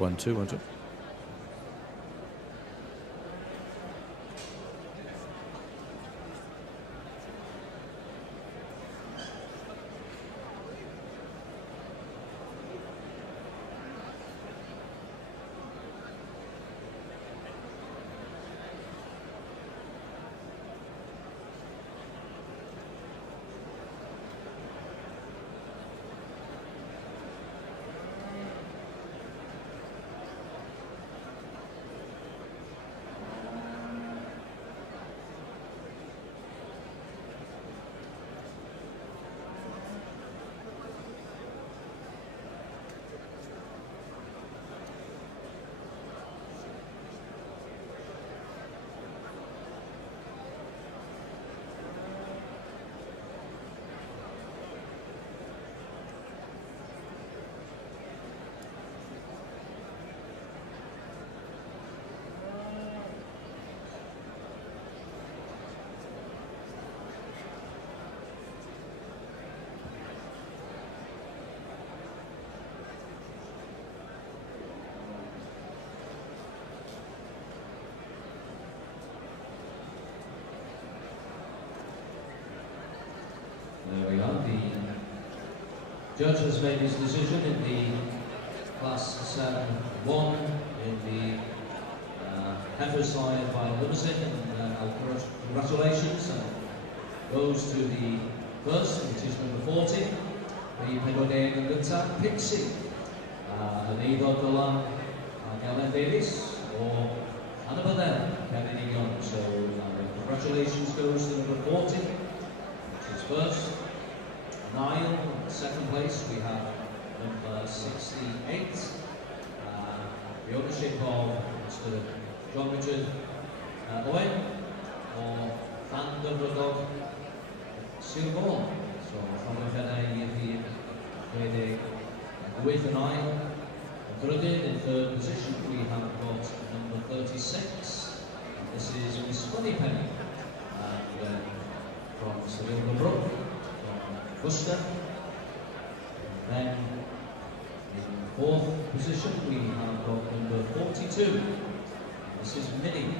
1, 2, 1, 2. There we are. The judge has made his decision in the Class 7-1 in the heifers hired by Limousin, and congratulations, and goes to the first, which is number 40, the Penodane and Gunta Pixie, Anido Dolan, Galen Davis, or Annabelle Kennedy Young. So congratulations goes to number 40, which is first. Niall, second place, we have number 68. The ownership of Mr. John Richard Owen, or Fan Dubrodog Silborn. So, from the Fenay, with Niall. Brudin in third position, we have got number 36. This is Miss Moneypenny, from Seville Brook. Buster. Then in fourth position we have got number 42. This is Minnie